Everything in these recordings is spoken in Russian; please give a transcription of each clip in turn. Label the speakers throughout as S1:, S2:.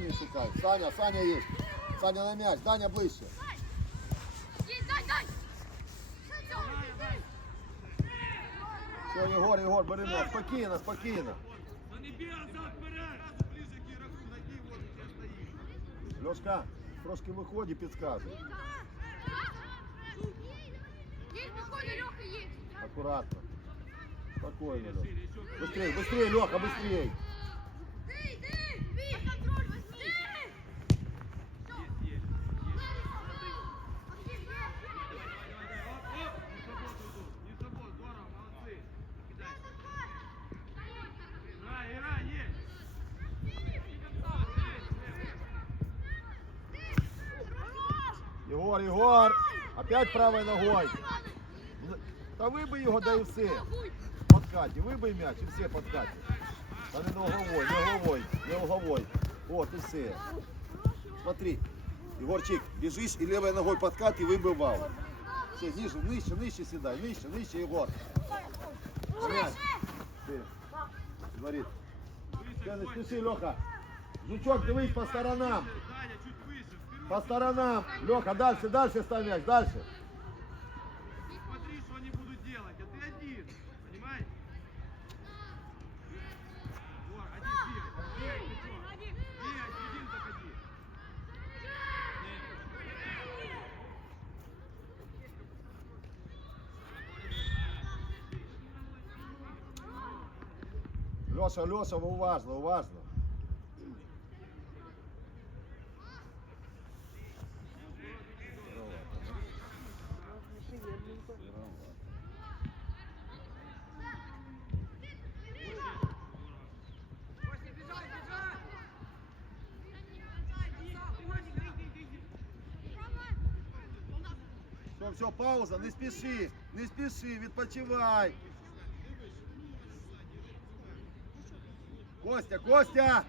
S1: Саню шукай. Саня, Саня есть. Саня на мяч. Даня ближче. Все, Єгор, Єгор, бери мяч. Спокійно, спокійно.
S2: Та не бій назад вперед! Ближче к ігроку, найди його, де стоїть.
S1: Льошка, трошки виходь і підказуй. Аккуратно. Спокойно, Леха. Быстрей, быстрей, Леха, быстрей. Опять правой ногой. Та вибий його, да і все. Подкаті, вибий м'яч і все подкаті. Та не ноговой, не головой, не головой. Вот и все. Смотри, Егорчик, бежишь и левой ногой подкат и выбивал. Все, ниже, нижче, нижче седай, нижче, нижче, Егор. Мяч. Ты. Говорит. Ты не спеши, Леха. Жучок, дивись по сторонам. По сторонам. Леха, дальше, дальше ставь мяч, дальше.
S2: Смотри, что они будут делать, а ты один. Понимаешь? Егор, один. Бегай, Петро. Бегай, один заходи.
S1: Леша, Леша, уважно, уважно. Все, все, пауза, не спіши, не спіши, відпочивай. Костя, Костя,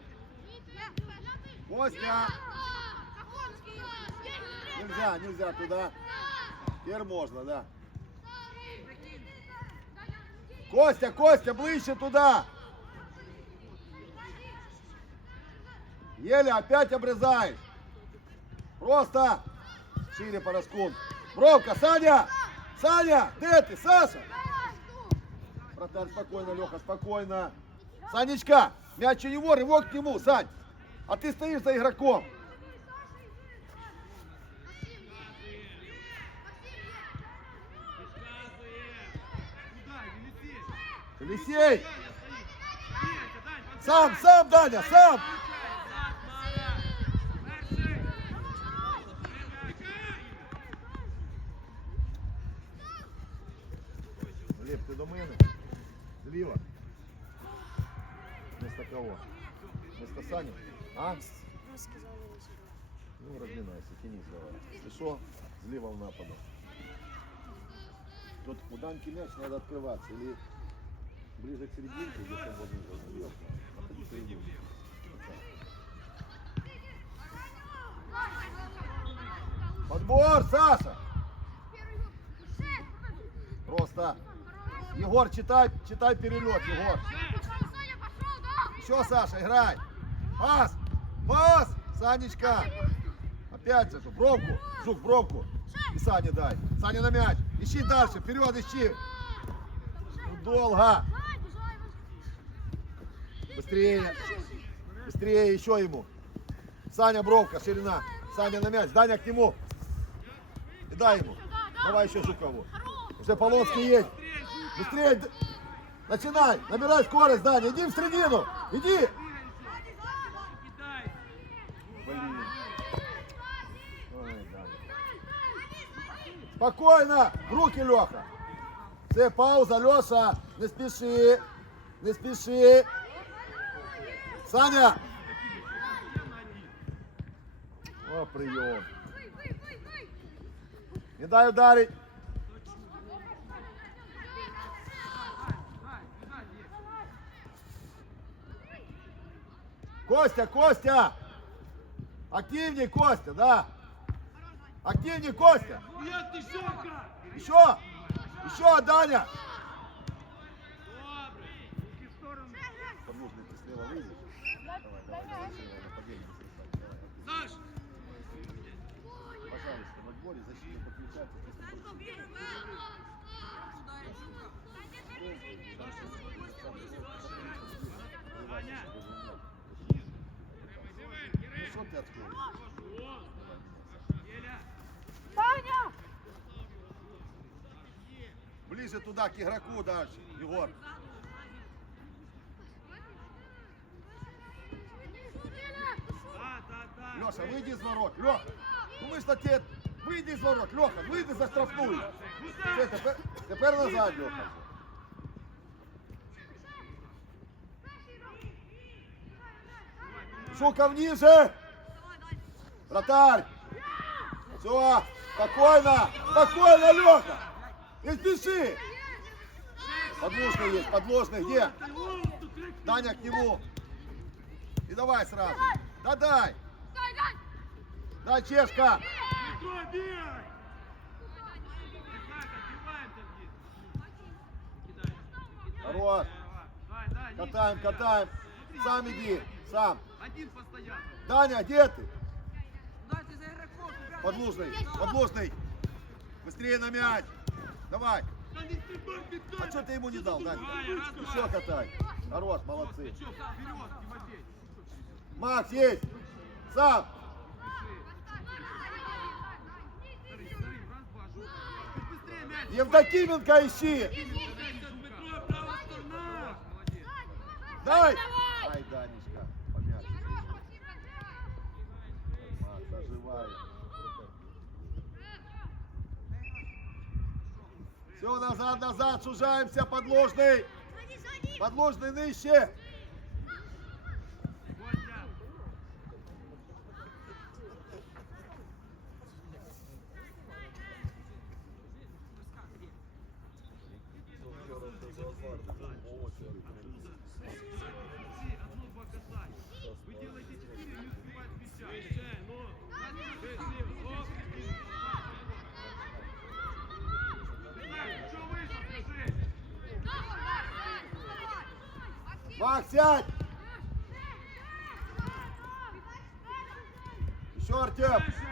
S1: Костя. Нельзя, нельзя туда. Теперь можно, да. Костя, Костя, ближе туда. Еле опять обрезаешь. Просто шире Пороскун. Бровка, Саня! Саня! Где ты, Саша? Братан, спокойно, Леха, спокойно. Санечка, мяч у него, рывок к нему, Сань. А ты стоишь за игроком.
S2: Елисей.
S1: Сам, сам, Даня, сам. Глеб, ти до мене? Зліва. Вместо кого? Вместо Сани? А? Ну, разминайся, тянись давай. Ты что? Зліва в нападу. Тут у Даньки мяч надо открываться. Или ближе к серединке, где зон. Отходи в серединку. Подбор, Саша! Просто. Егор, читай, читай перелет, Егор. Еще, Саша, играй. Пас, пас, Санечка. Опять же, бровку, Жук, бровку. И Сане дай. Саня на мяч. Ищи дальше, вперед ищи. Ну, долго. Быстрее. Быстрее еще ему. Саня, бровка, ширина. Саня на мяч. Даня к нему. И дай ему. Давай еще Жукову. Уже Полонский есть. Быстрее. Начинай. Набирай скорость, Даня. Иди в середину. Иди. Спокойно. Руки, Леха. Все, пауза, Леша. Не спеши. Не спеши. Саня. О, прием. Не дай ударить. Костя, Костя! Активней, Костя, да! Активней, Костя! Еще! Еще, Даня!
S2: Руки в сторону.
S1: Подложный ты слева выйдешь. Давай, давай, давай, слева, нападение совершать. Давай,
S2: Саш!
S1: Пожалуйста, в отборе защита подключается.
S2: Аня!
S1: Ну что ты отскочишь?
S2: Еля!
S3: Таня!
S1: Ближе туда, к игроку дальше, Егор. Леша, выйди из ворот. Леха, ж на тебе... Выйди из ворот, Леха, выйди за штрафную. Все, тепер, тепер назад, Леха. Шуков ниже! Вратарь! Все, спокойно, спокойно, Леха! Не спеши! Подложный есть, подложный, где? Даня к нему. И давай сразу. Да дай! Дай, Чешка! Хорош. Катаем, катаем. Сам иди, сам.
S2: Один постоянно.
S1: Даня, где ты? Подложный, подложный. Быстрее на мяч. Давай. А что ты ему не дал, Даня?
S2: Давай.
S1: Еще катай. Хорош, молодцы. Макс, есть. Сам.
S2: Смотри, смотри, раз, два, жук. Чуть быстрее мяч!
S1: Евдокименко ищи.
S2: Петро, правая сторона! Молодец!
S1: Дай. Ай, Данечка, помяч. Макс, оживай. Все, назад, назад, сужаемся, подложный. Подложный нижче.
S2: Костя! Молодцы, одно-два касания. Вы делаете четыре, не успевает мяча. Еще, ну. Быстрее, оп. Виталий, что вышел, скажи?
S1: Макс, сядь. Еще Артем.
S2: Дальше!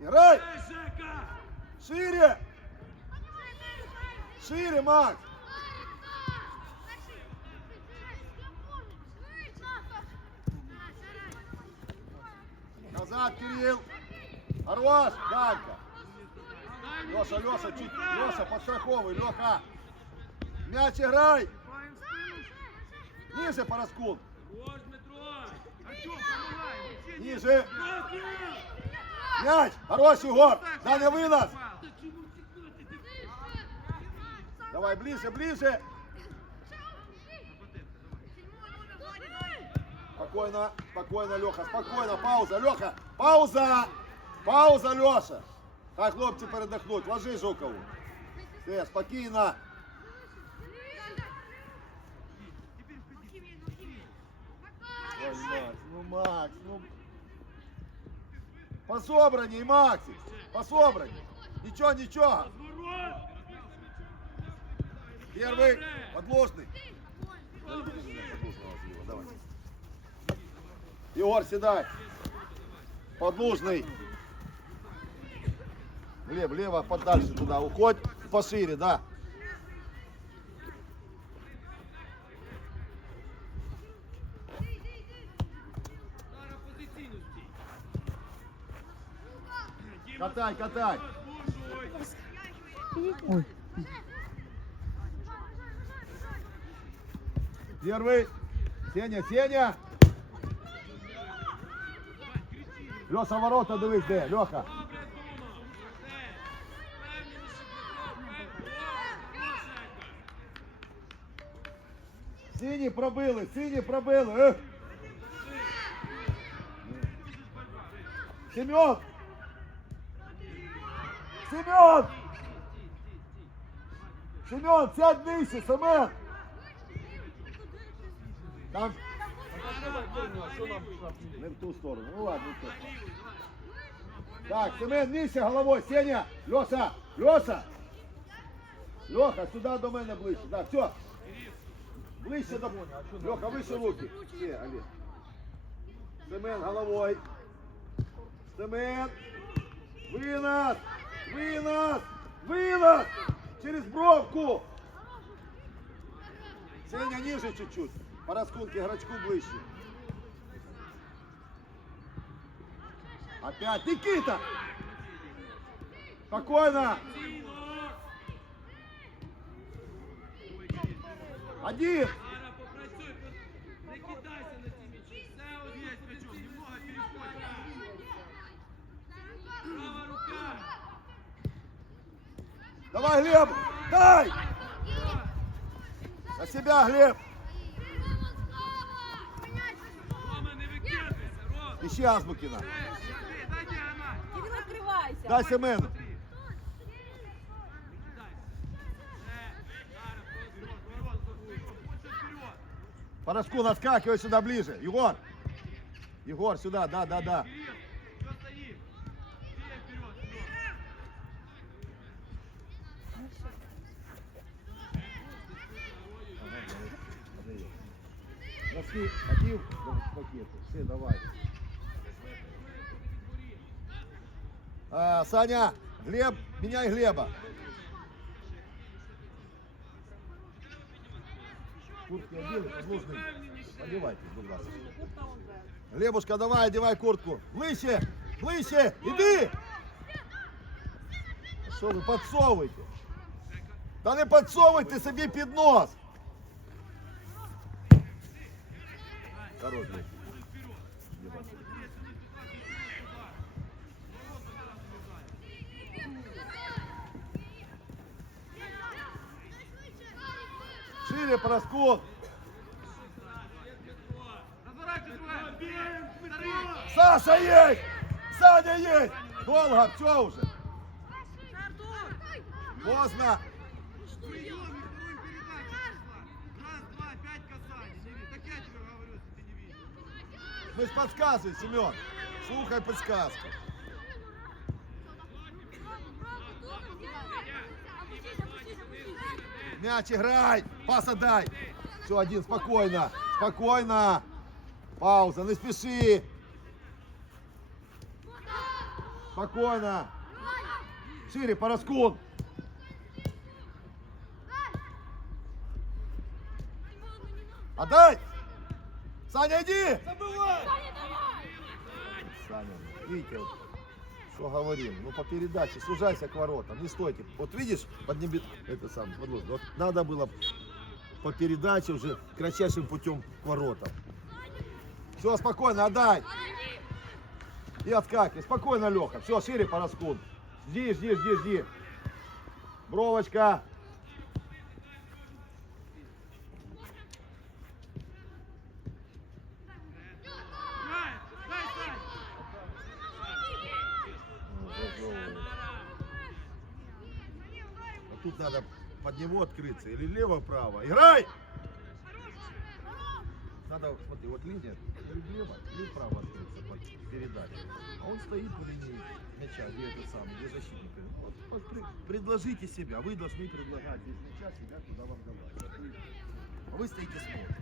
S1: Играй.
S2: Эй, Жека!
S1: Шире. Шире, Макс. Назад, Кирилл. Хорош, Данька. Леша, Леша, чуть! Леша, подстраховывай, Леха. Мяч играй. Ниже,
S2: нет.
S1: Ниже. Мяч. Хорош, Егор. Даня, вынос. Давай, ближе, ближе. Спокойно, спокойно, Леха, спокойно. Пауза, Леха. Пауза. Пауза, Леша. Хай хлопці передохнуть. Ложи Жукову. Все, спокійно. Ой, Макс, ну Макс, ну. По собранней, Максик. По собранней. Ничего, ничего.
S2: Разворот!
S1: Первый. Подложный. Егор, седай. Подложный. Глеб, лево, подальше туда. Уходь пошире, да.
S2: Зараз позиційно стій. Діма,
S1: Катай, катай.
S2: Слушай.
S1: Первый. Сеня, Сеня. Леша, ворота дивись, де. Леха.
S2: Добре думав. Молодець. Впевненіше, Петро. О, Жека.
S1: Сині пробили, сині пробили. Е. Семен. Семен. Семен, сядь нижче, Семен. Там. не в ту сторону. Ну ладно, нічого. Так, Семен, нижче головой, Сеня, Леша, Леша. Леха, сюди до мене ближче. Так, все. Ближче до Леха, вище руки. Все, Олег. Семен, головой. Семен. Вынос! Вынос! Вынос! Через бровку! Сеня ниже чуть-чуть. По раскунке грачку ближе. Опять Никита! Спокойно! Один!
S2: Ара, попрацюй, не кидайся на ці м'ячі. Все ось є м'ячом, немного переходь. Права рука.
S1: Давай, Глеб! Дай! На себя, Глеб!
S2: Рома, не викидайся, Ром.
S1: Ищи Азбукина.
S2: больше вперед.
S1: Порошку наскакивай сюда ближе. Егор! Егор, сюда, да, да, да. Одел в пакеты. Все, давай. А, Саня, Глеб, меняй Глеба. Куртки одели, нужны. Одевайте, будь ласка. Глебушка, давай, одевай куртку. Ближче, ближче, иди. Що ви підсовуєте? Та не підсовуйте собі під нос. Хорош, Шире проскок. Саша есть! Саня есть! Долго, все уже. Поздно.
S2: Прием и вторую передачу пошла. Раз, два, пять касаний. Не видно. Так я тебе говорю, если ты не видишь.
S1: Мы ж подсказывай, Семен. Слухай подсказку. Мяч играй! Пас отдай! Все, один, спокойно! Спокойно! Пауза, не спеши! Спокойно! Шире, Пороскун! Отдай! Саня, иди! Саня, видите, вот, что говорим, ну по передаче, сужайся к воротам, не стойте. Вот видишь, подними, это сам, подложь. вот надо было по передаче уже кратчайшим путем к воротам. Все, спокойно, отдай. И отскакивай, спокойно, Леха. Все, шире по раскун. Жди, жди, жди, жди. Бровочка.
S2: Дай, дай, Сань.
S1: А тут надо под него открыться. Или лево-право. Играй! Надо, смотри, вот линия, или влево, или вправо открыться под передачей. А он стоит по линии мяча, где это самое, где защитник. Вот, предложите себя, вы должны предлагать без мяча себя, куда вам давать. А вы стоите смотрите.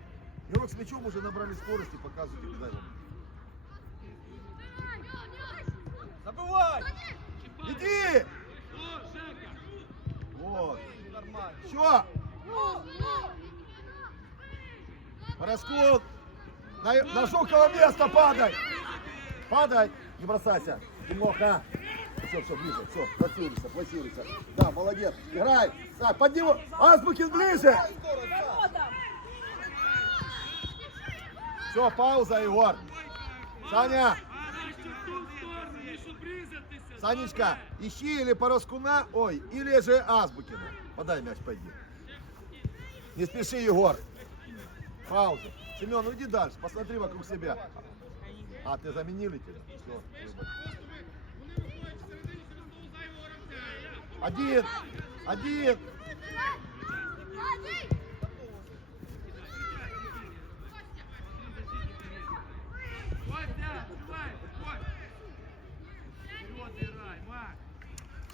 S1: Игрок с мячом уже набрали скорость и показываете, куда его.
S3: Забивай!
S1: Иди! Вот. Все! Пороскун! На, на жуковое место падай! Падай! Не бросайся! Неплохо! Все, все, ближе, все, пласируйся, пласируйся. Да, молодец. Играй! Так, под него! Азбукин ближе! Все, пауза, Егор. Саня!
S2: Ара, еще в ту сторону, еще бризатися.
S1: Санечка, ищи или Пороскуна, ой, или же Азбукина. Подай мяч, пойди. Не спеши, Егор. Пауза. Семен, иди дальше, посмотри вокруг себя. А, ты заменили тебя? Все, Один, один.
S2: давай, давай. Вперед играй, Макс.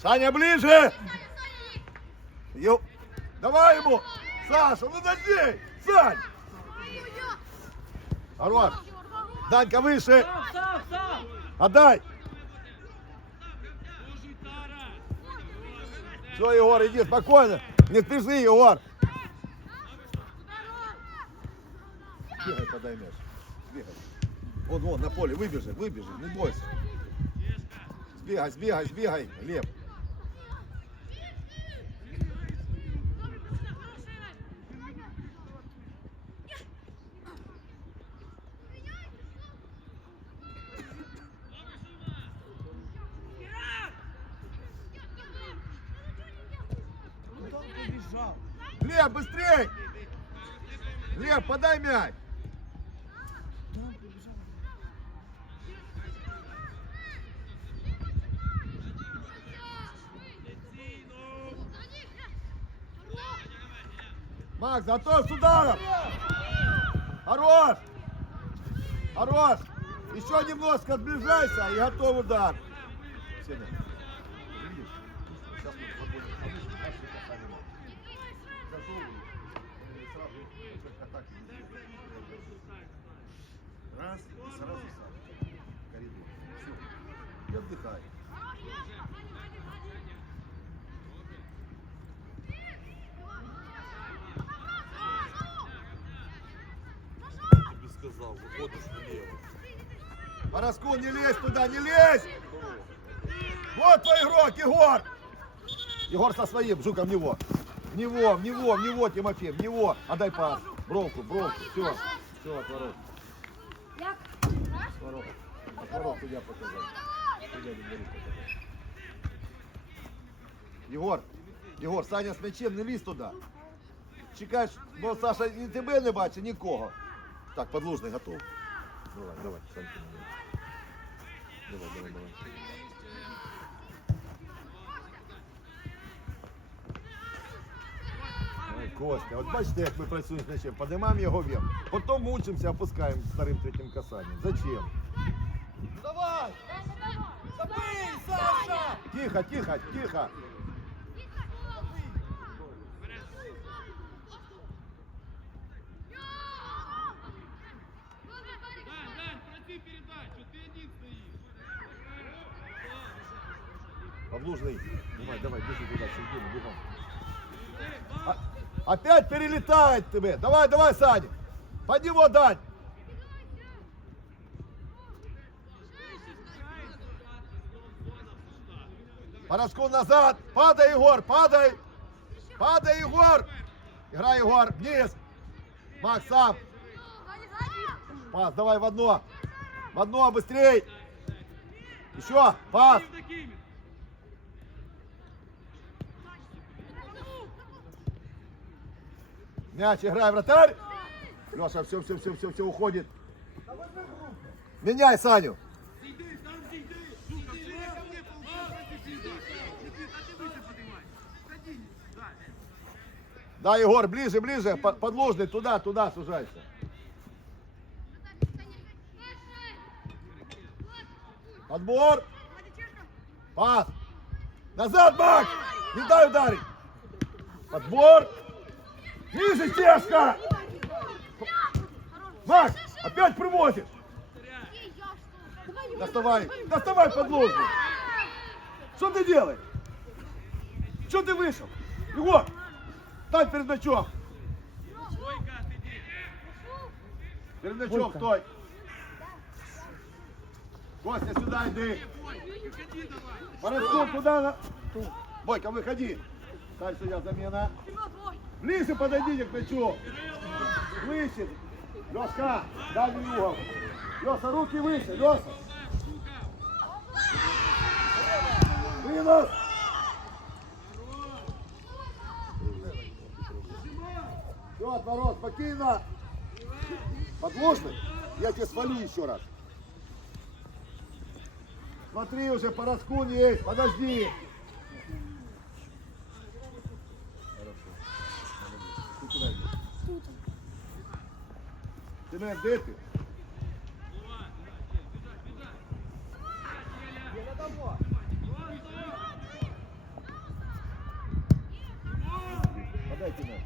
S1: Саня, ближе! Ё- Давай ему! Саша, ну дожди! Сань! Хорош! Данька, выше! Отдай! Все, Егор, иди спокойно! Не спеши, Егор! Бегай, подай мяч. Бегай. Вон, вон, на поле, выбежи, выбежи, не бойся. Сбегай, сбегай, сбегай, Лев.
S3: Куда он побежал?
S1: Лев, быстрей! Лев, подай мяч!
S3: Куда он побежал?
S1: Макс, готов с ударом! Хорош! Хорош! Еще немножко сближайся и готов удар. Сеня, видишь? Сейчас мы футбольный матч, наши касания матча. Зашел и сразу не сделал. Раз, и сразу сам. Коридор. Все. И отдыхай.
S4: сказав, виходиш вліво.
S1: Параскун, не лезь туда, не лезь! Вот твой игрок, Егор! Егор со своим, Жука в него. В него, в него, в него, Тимофей, в него. Отдай пас. Бровку, бровку, все. Все, отворот. Отворот. Отворот судья показал. Судья не говорит показал. Егор, Егор, Саня з м'ячем, не лізь туди. Чекаєш, бо Саша і тебе не бачить, нікого. Так, подлужний готов. Давай, давай, Санька. Давай, давай, давай. Ой, Костя, от бачите, як ми працюємо з м'ячем. Подимаємо його вверх. Потім мучимося, опускаємо старим третім касанням. Зачем?
S3: Давай! Забей, Саша!
S1: Тихо, тихо, тихо. Подлужный. Давай, давай, бежи туда, середину, бегом. А- опять перелетает тебе. Давай, давай, Саня. Под него, Дань. Парашку назад. Падай, Егор, падай. Падай, Егор. Играй, Егор, вниз. Макс. Пас, давай в одно. В одно, быстрей. Еще, пас. Мяч, играй, вратарь. Леша, все, все, все, все, все, уходит. Меняй Саню.
S2: Да.
S1: Егор, ближе, ближе, по- подложный, туда, туда сужайся. Подбор. Пас. Назад, Макс. Не дай ударить. Подбор. Ниже, Чешка. Макс, опять привозит. Доставай, доставай подложный. Что ты делаешь? Что ты вышел? Егор, стань перед мячом.
S2: Бойко, отойди.
S1: Перед мячом стой. Костя, сюда иди.
S2: Бой, выходи давай.
S1: Парашют туда. На... Бойко, выходи. Стань судья, замена. Ближе подойдите к мячу. Выше. Леша, дальний угол. Леша, руки выше, Леша. Минус. Все, отворот, спокойно. Подложный? Я тебе свалю еще раз. Смотри, уже Параскун есть, подожди. Ти
S2: не де ти? А Подайте нам.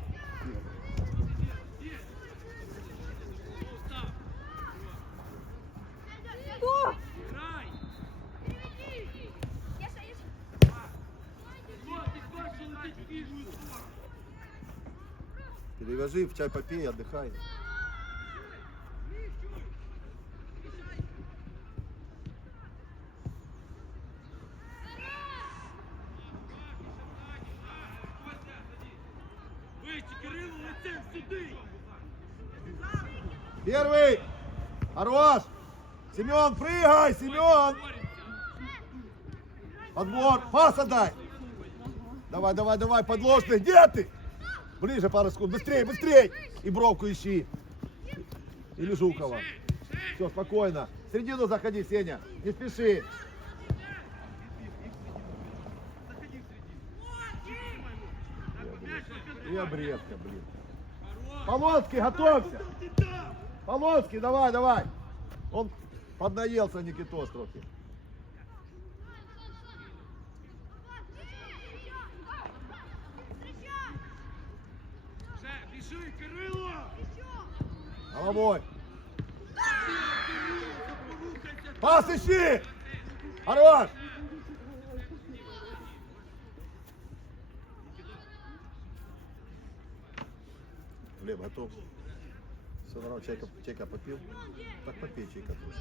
S1: Перевяжи в чай попей, отдыхай. Первый! Хорош! Семен, прыгай, Семен! Подбор, пас отдай! Давай, давай, давай, подложный, где ты? Ближе пару секунд, быстрее, быстрее! И бровку ищи. Или Жукова. Все, спокойно. В середину заходи, Сеня. Не спеши. И обрезка, блин. Полонский, готовься! Полонский, давай, давай! Он поднаелся Никитос трохи.
S2: Біжи, Кирило!
S1: Головой. Пас ищи! Хорош! Глеб, готов? Все нормально, чайка, чайка попил? Так попей чайка тоже.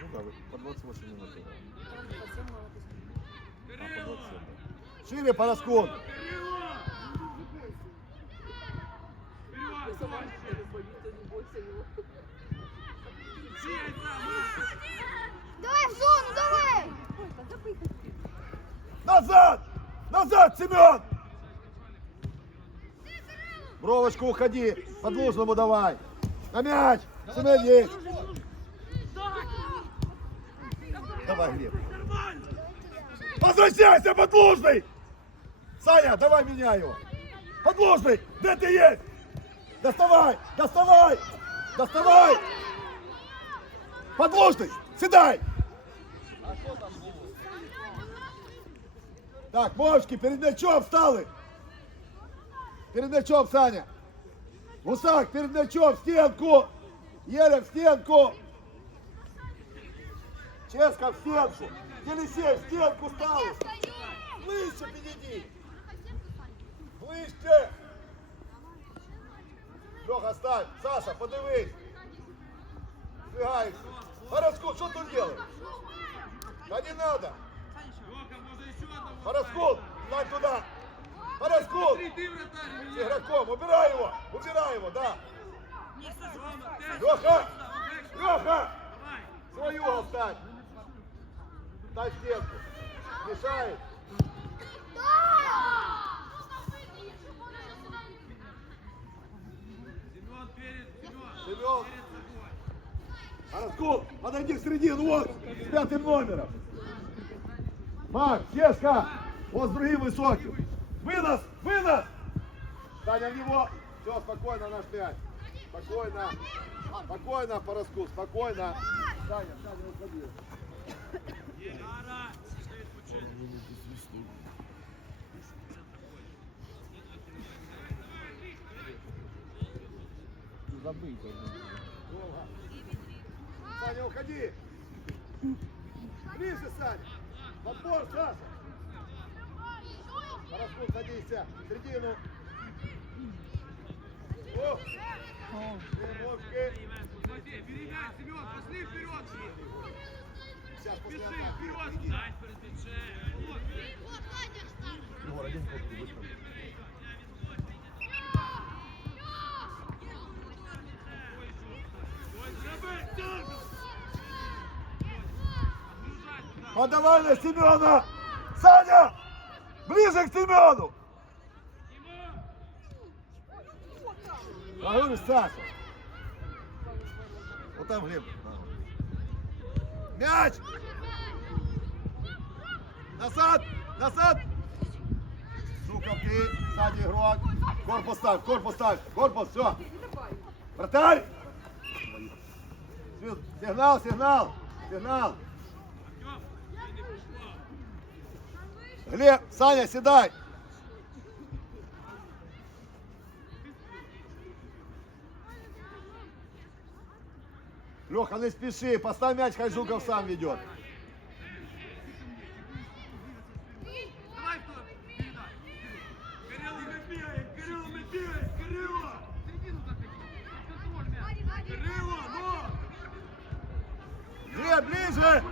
S1: Ну да, по 28 минут. А, по 27, да. Шире по раскон.
S2: Кирило! Вперед! Бігайся,
S5: Давай в зону, давай!
S1: Назад! Назад, Семен! Бровочку уходи, подложному давай. На мяч! Семен есть! Давай, Глеб.
S2: Нормально!
S1: Возвращайся, подложный! Саня, давай меняй его. Подложный, где ты есть? Доставай, доставай, доставай! Подложный, седай! Так, мовчки, перед мячом встали. Перед мячом, Саня. Гусак, перед мячом, стенку. Елен, в стенку. Ческа, в стенку. Елисей, в стенку стал. Ближче підійди. Ближче. Леха, стань. Саша, подивись. Сбегаешься. Параскут, что тут делаешь? Да не надо.
S2: Льоха, може ще одного?
S1: Параскут, стань туда.
S2: Вратарь,
S1: С игроком. Убирай его. Убирай его, да. Леха. Леха. Стань. Стань в стенку. Мешает.
S2: Семен.
S1: Параскут, подойди в середину. Вот, с пятым номером. Мак, Чешка. Вот с другим высоким. Вынос, вынос. Саня, в него. Все, спокойно, наш мяч. Спокойно. Спокойно, Параскут, спокойно. Саня, Саня, уходи. Долго. Саня, уходи. Ближе, Саня. Подбор, Саша. Параскут, садись. В середину. О! Ловки.
S2: Мяч, Семен, пошли вперед.
S1: Сейчас после атаки.
S2: вперед. Перед мячем. Вот,
S1: один ты быстро.
S2: Ой, зроби,
S1: На Семена! Саня! Ближе к Семену! Я говорю, Саша. Вот там Глеб. Мяч! Назад! Назад! Жуковки, сзади игрок. Корпус ставь, корпус ставь, корпус, все. Вратарь! Сигнал, сигнал, сигнал.
S2: Артем, ти не пішла.
S1: Глеб, Саня, сідай. Леха, не спеши, поставь мяч, хай Жуков сам ведет.
S2: Давай хто